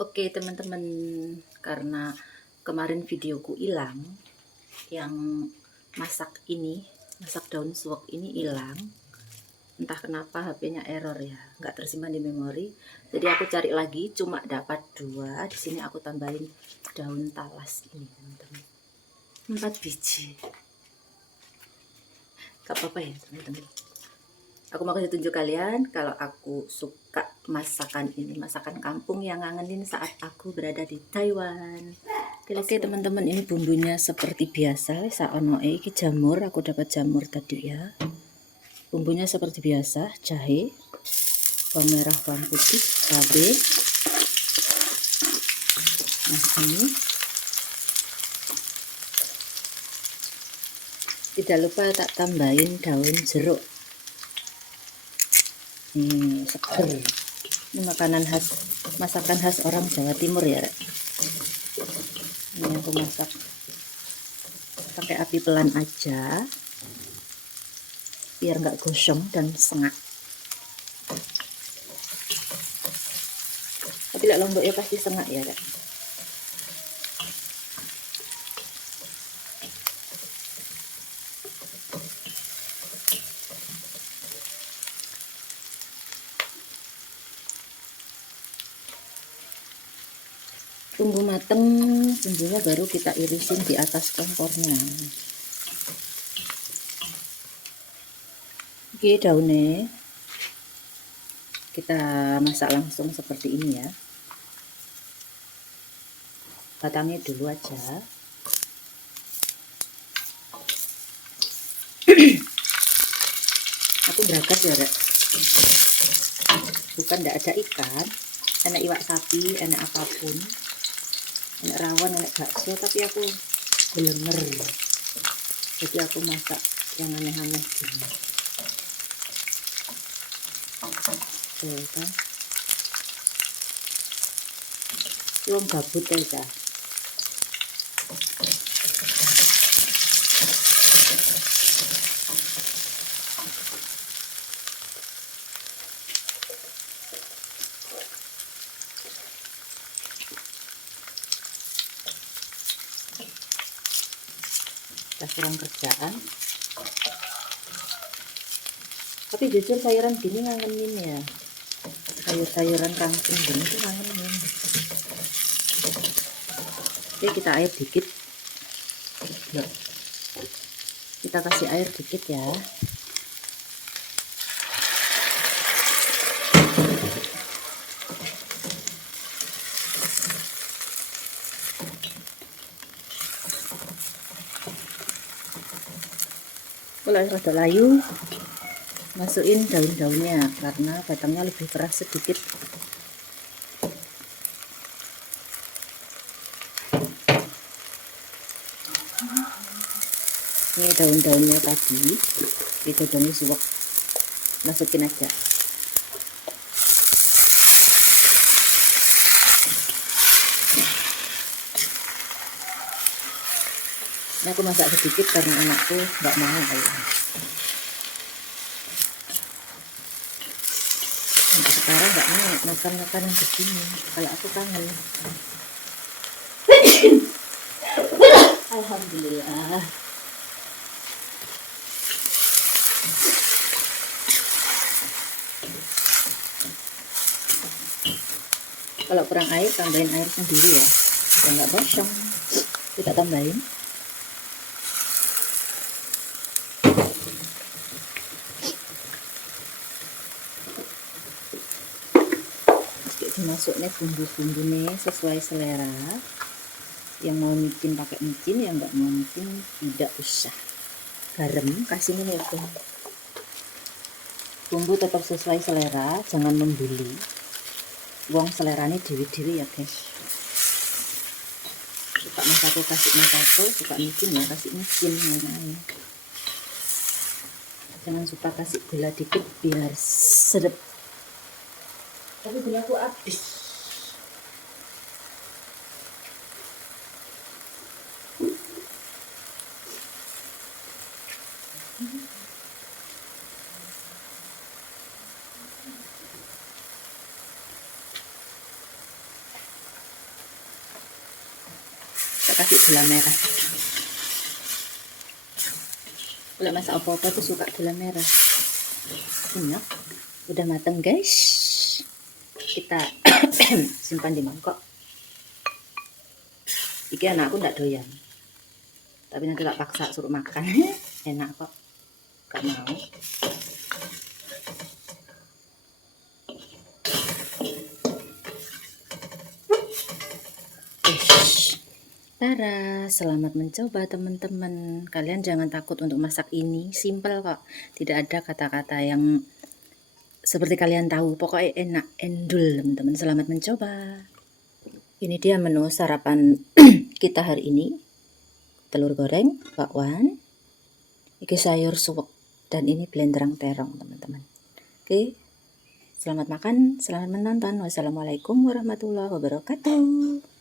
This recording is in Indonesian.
Oke teman-teman, karena kemarin videoku hilang, yang masak daun suwak ini hilang. Entah kenapa HP-nya error ya, nggak tersimpan di memori. Jadi aku cari lagi, cuma dapat 2. Di sini aku tambahin daun talas ini teman-teman, 4 biji. Gak apa-apa ya teman-teman. Aku mau kasih tunjuk kalian kalau aku suka masakan ini, masakan kampung yang ngangenin saat aku berada di Taiwan. Oke teman-teman, ini bumbunya seperti biasa. Saono iki jamur, aku dapat jamur tadi ya. Bumbunya seperti biasa, jahe, bawang merah, bawang putih, cabai. Nah ini tidak lupa tak tambahin daun jeruk. Ini seger. Ini masakan khas orang Jawa Timur ya. Ini aku masak pakai api pelan aja biar nggak gosong dan sengak. Tapi lek lombok ya pasti sengak ya Kak. Tunggu mateng bumbunya baru kita irisin di atas kompornya. Oke, daunnya kita masak langsung seperti ini ya. Batangnya dulu aja. Aku berangkat ya Rek. Bukan tidak ada ikan, enak iwak sapi, enak apapun, enak rawon, enak bakso, tapi aku belenger. Jadi aku masak yang aneh-aneh gini. Tuh kan. Wong gabut aja. Kita kurang kerjaan. Tapi jujur sayuran gini ngangenin ya. Sayur-sayuran kampung gini tuh ngangenin. Oke, kita air dikit. Loh. Kita kasih air dikit ya. Kalau rada layu, masukin daun-daunnya karena batangnya lebih keras sedikit. Ini daun-daunnya tadi, itu daunnya suwak, masukin aja. Ini aku masak sedikit karena anakku nggak mau kayaknya. Untuk sekarang nggak mau makan makanan begini. Kalau aku kangen. Alhamdulillah. Kalau kurang air, tambahin air sendiri ya. Biar nggak gosong. Kita tambahin. Masuknya bumbu-bumbu nih sesuai selera. Yang mau micin pakai micin, yang nggak mau micin tidak usah. Garam kasih nih ya bumbu tetap sesuai selera, jangan membuli. Wong seleranya dewi-dewi ya guys. Suka masaku kasih masaku, suka micin ya kasih micin namanya. Jangan suka kasih gula dikit biar sedap. Tapi gulaku habis. kasih gula merah. Kalau masak apa-apa tuh suka gula merah. Enak. Udah mateng guys. Kita simpan di mangkok. Iki anakku ndak doyan. Tapi nanti tak paksa suruh makan. Enak kok. Gak mau. Tara, selamat mencoba teman-teman. Kalian jangan takut untuk masak ini, simple kok. Tidak ada kata-kata yang seperti kalian tahu. Pokoknya enak, endul teman-teman. Selamat mencoba. Ini dia menu sarapan kita hari ini. Telur goreng, bakwan, iki sayur suwek, dan ini blenderang terong teman-teman. Oke, selamat makan, selamat menonton. Wassalamualaikum warahmatullahi wabarakatuh.